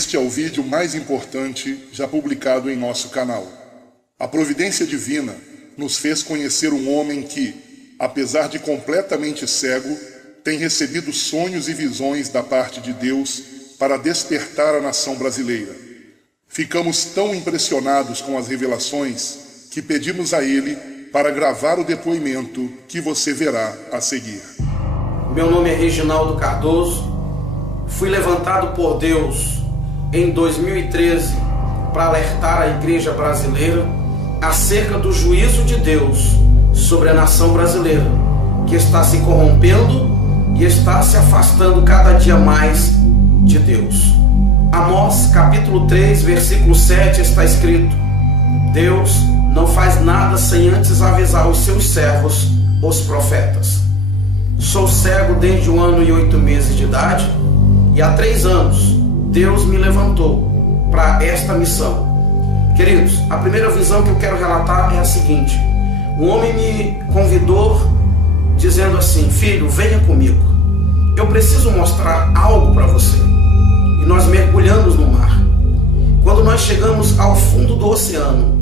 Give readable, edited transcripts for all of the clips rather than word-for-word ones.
Este é o vídeo mais importante já publicado em nosso canal. A providência divina nos fez conhecer um homem que, apesar de completamente cego, tem recebido sonhos e visões da parte de Deus para despertar a nação brasileira. Ficamos tão impressionados com as revelações que pedimos a ele para gravar o depoimento que você verá a seguir. Meu nome é Reginaldo Cardoso. Fui levantado por Deus em 2013 para alertar a igreja brasileira acerca do juízo de Deus sobre a nação brasileira, que está se corrompendo e está se afastando cada dia mais de Deus. Amós capítulo 3, versículo 7 está escrito: Deus não faz nada sem antes avisar os seus servos, os profetas. Sou cego desde 1 ano e 8 meses de idade, e há 3 anos Deus me levantou para esta missão. Queridos, a primeira visão que eu quero relatar é a seguinte: um homem me convidou dizendo assim: filho, venha comigo, eu preciso mostrar algo para você. E nós mergulhamos no mar. Quando nós chegamos ao fundo do oceano,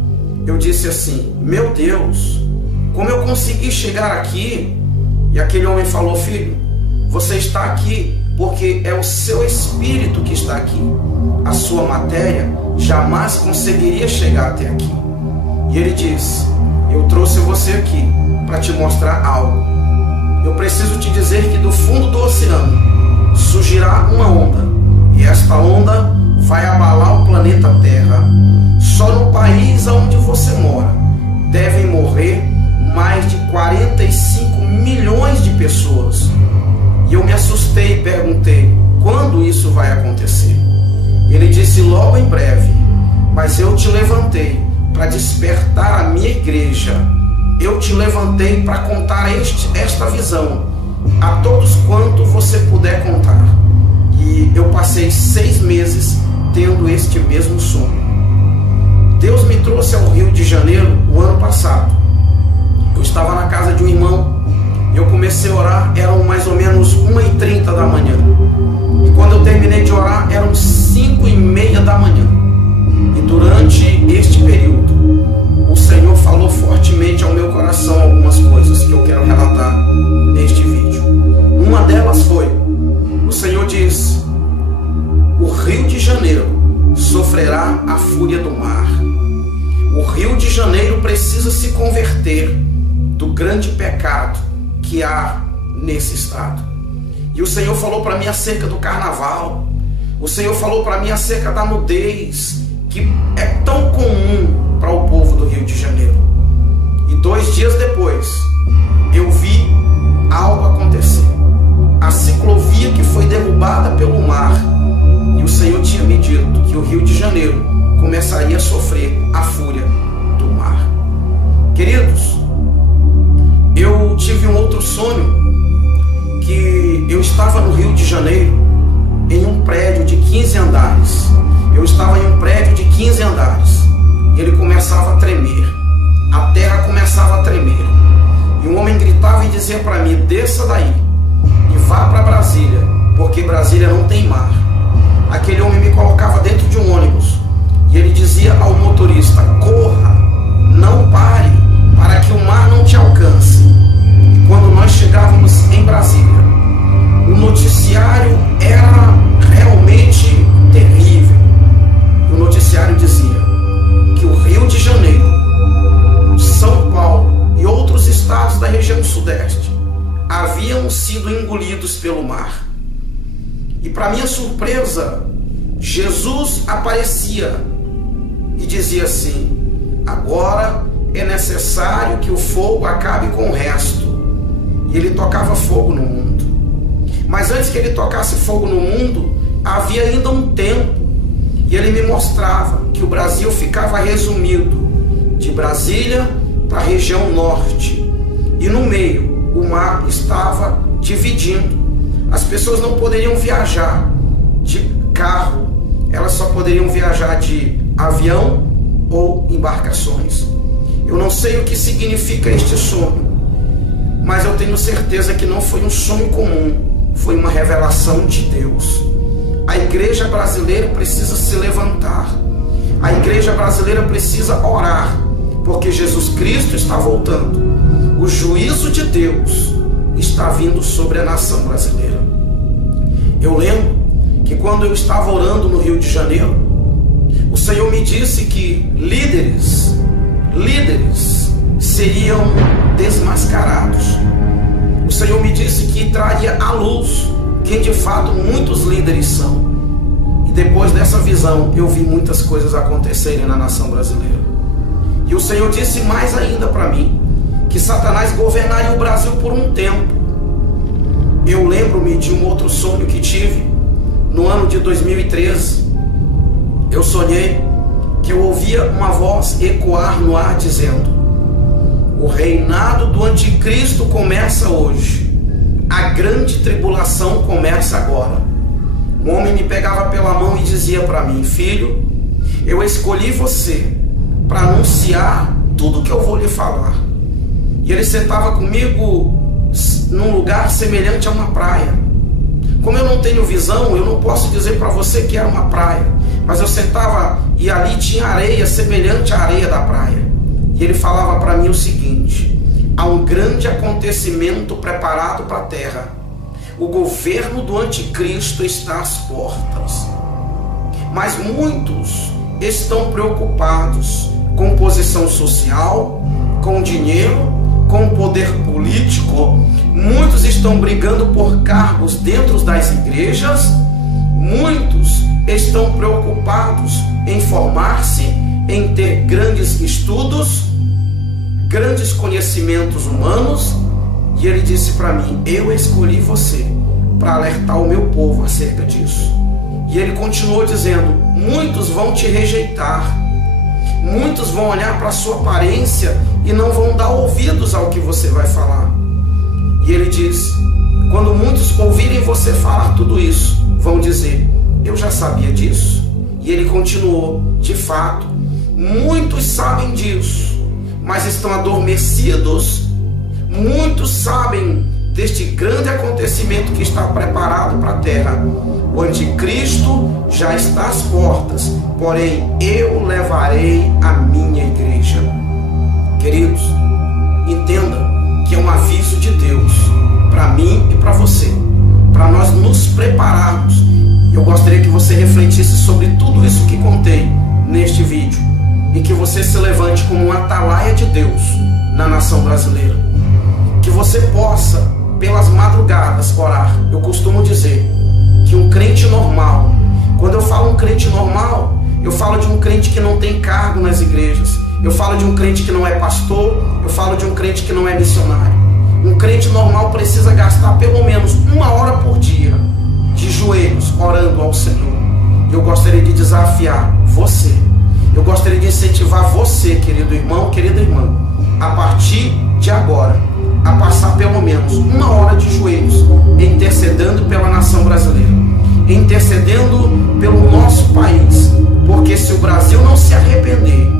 eu disse assim: meu Deus, como eu consegui chegar aqui? E aquele homem falou: filho, você está aqui porque é o seu espírito que está aqui. A sua matéria jamais conseguiria chegar até aqui. E ele disse: eu trouxe você aqui para te mostrar algo. Eu preciso te dizer que do fundo do oceano surgirá uma onda, e esta onda vai abalar o planeta Terra. Só no país onde você mora devem morrer mais de 45 milhões de pessoas. E eu me assustei e perguntei: quando isso vai acontecer? Ele disse: logo em breve. Mas eu te levantei para despertar a minha igreja. Eu te levantei para contar esta visão a todos quanto você puder contar. E eu passei 6 meses tendo este mesmo sonho. Deus me trouxe ao Rio de Janeiro o ano passado. Eu estava na casa de um irmão. Eu comecei a orar, eram mais ou menos 1h30 da manhã. E quando eu terminei de orar, eram 5h30 da manhã. E durante este período, o Senhor falou fortemente ao meu coração algumas coisas que eu quero relatar neste vídeo. Uma delas foi: o Senhor diz, o Rio de Janeiro sofrerá a fúria do mar. O Rio de Janeiro precisa se converter do grande pecado que há nesse estado. E o Senhor falou para mim acerca do carnaval. O Senhor falou para mim acerca da nudez, que é tão comum para o povo do Rio de Janeiro. E 2 dias depois, eu vi algo acontecer. A ciclovia que foi derrubada pelo mar. E o Senhor tinha me dito que o Rio de Janeiro começaria a sofrer a fúria do mar. Queridos, eu tive um outro sonho, que eu estava no Rio de Janeiro, em um prédio de 15 andares. Eu estava em um prédio de 15 andares, e ele começava a tremer. A terra começava a tremer. E um homem gritava e dizia para mim: desça daí e vá para Brasília, porque Brasília não tem mar. Aquele homem me colocava dentro de um ônibus, e ele dizia ao motorista: corra, não pare, para que o mar não te alcance. E quando nós chegávamos em Brasília, o noticiário era realmente terrível. O noticiário dizia que o Rio de Janeiro, São Paulo e outros estados da região sudeste haviam sido engolidos pelo mar. E para minha surpresa, Jesus aparecia e dizia assim: agora é necessário que o fogo acabe com o resto. E ele tocava fogo no mundo. Mas antes que ele tocasse fogo no mundo, havia ainda um tempo. E ele me mostrava que o Brasil ficava resumido de Brasília para a região norte. E no meio, o mar estava dividindo. As pessoas não poderiam viajar de carro, elas só poderiam viajar de avião ou embarcações. Eu não sei o que significa este sonho, mas eu tenho certeza que não foi um sonho comum, foi uma revelação de Deus. A igreja brasileira precisa se levantar. A igreja brasileira precisa orar, porque Jesus Cristo está voltando. O juízo de Deus está vindo sobre a nação brasileira. Eu lembro que quando eu estava orando no Rio de Janeiro, o Senhor me disse que líderes seriam desmascarados. O Senhor me disse que traria à luz quem de fato muitos líderes são. E depois dessa visão, eu vi muitas coisas acontecerem na nação brasileira. E o Senhor disse mais ainda para mim, que Satanás governaria o Brasil por um tempo. Eu lembro-me de um outro sonho que tive no ano de 2013. Eu sonhei que eu ouvia uma voz ecoar no ar dizendo: o reinado do anticristo começa hoje. A grande tribulação começa agora. Um homem me pegava pela mão e dizia para mim: filho, eu escolhi você para anunciar tudo que eu vou lhe falar. E ele sentava comigo num lugar semelhante a uma praia. Como eu não tenho visão, eu não posso dizer para você que era uma praia, mas eu sentava e ali tinha areia semelhante à areia da praia. E ele falava para mim o seguinte: há um grande acontecimento preparado para a terra. O governo do anticristo está às portas. Mas muitos estão preocupados com posição social, com dinheiro, com poder político. Muitos estão brigando por cargos dentro das igrejas. Muitos estão preocupados em formar-se, em ter grandes estudos, grandes conhecimentos humanos. E ele disse para mim: eu escolhi você para alertar o meu povo acerca disso. E ele continuou dizendo: muitos vão te rejeitar, muitos vão olhar para a sua aparência e não vão dar ouvidos ao que você vai falar. E ele diz: quando muitos ouvirem você falar tudo isso, vão dizer: eu já sabia disso. E ele continuou: de fato, muitos sabem disso, mas estão adormecidos. Muitos sabem deste grande acontecimento que está preparado para a terra. O anticristo já está às portas, porém eu levarei a minha igreja. Queridos, entenda que é um aviso de Deus para mim e para você, para nós nos prepararmos. Eu gostaria que você refletisse sobre tudo isso que contei neste vídeo e que você se levante como um atalaia de Deus na nação brasileira. Que você possa, pelas madrugadas, orar. Eu costumo dizer que um crente normal, quando eu falo um crente normal, eu falo de um crente que não tem cargo nas igrejas, eu falo de um crente que não é pastor, eu falo de um crente que não é missionário. Um crente normal precisa gastar pelo menos 1 hora por dia de joelhos orando ao Senhor. Eu gostaria de desafiar você, eu gostaria de incentivar você, querido irmão, querida irmã, a partir de agora, a passar pelo menos 1 hora de joelhos, intercedendo pela nação brasileira, intercedendo pelo nosso país, porque se o Brasil não se arrepender,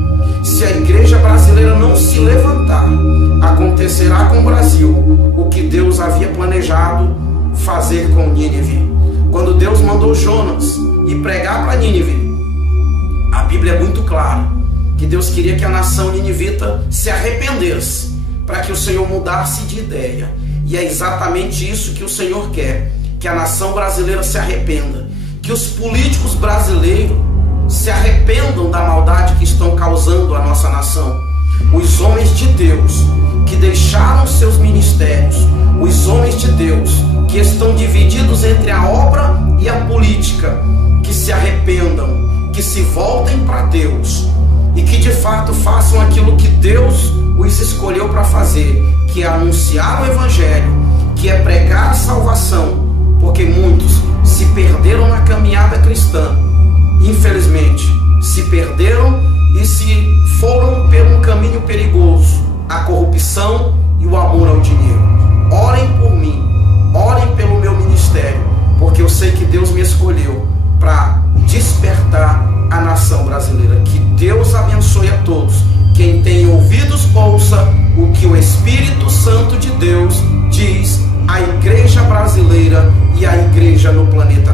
se a igreja brasileira não se levantar, acontecerá com o Brasil o que Deus havia planejado fazer com Nínive. Quando Deus mandou Jonas ir pregar para Nínive, a Bíblia é muito clara que Deus queria que a nação ninivita se arrependesse, para que o Senhor mudasse de ideia. E é exatamente isso que o Senhor quer, que a nação brasileira se arrependa, que os políticos brasileiros se arrependam da maldade que estão causando à nossa nação. Os homens de Deus que deixaram seus ministérios, os homens de Deus que estão divididos entre a obra e a política, que se arrependam, que se voltem para Deus e que de fato façam aquilo que Deus os escolheu para fazer, que é anunciar o Evangelho, que é pregar a salvação, porque muitos se perderam na caminhada cristã, infelizmente se perderam e se foram por um caminho perigoso, a corrupção e o amor ao dinheiro. Orem por mim, orem pelo meu ministério, porque eu sei que Deus me escolheu para despertar a nação brasileira. Que Deus abençoe a todos. Quem tem ouvidos, ouça o que o Espírito Santo de Deus diz à igreja brasileira e à igreja no planeta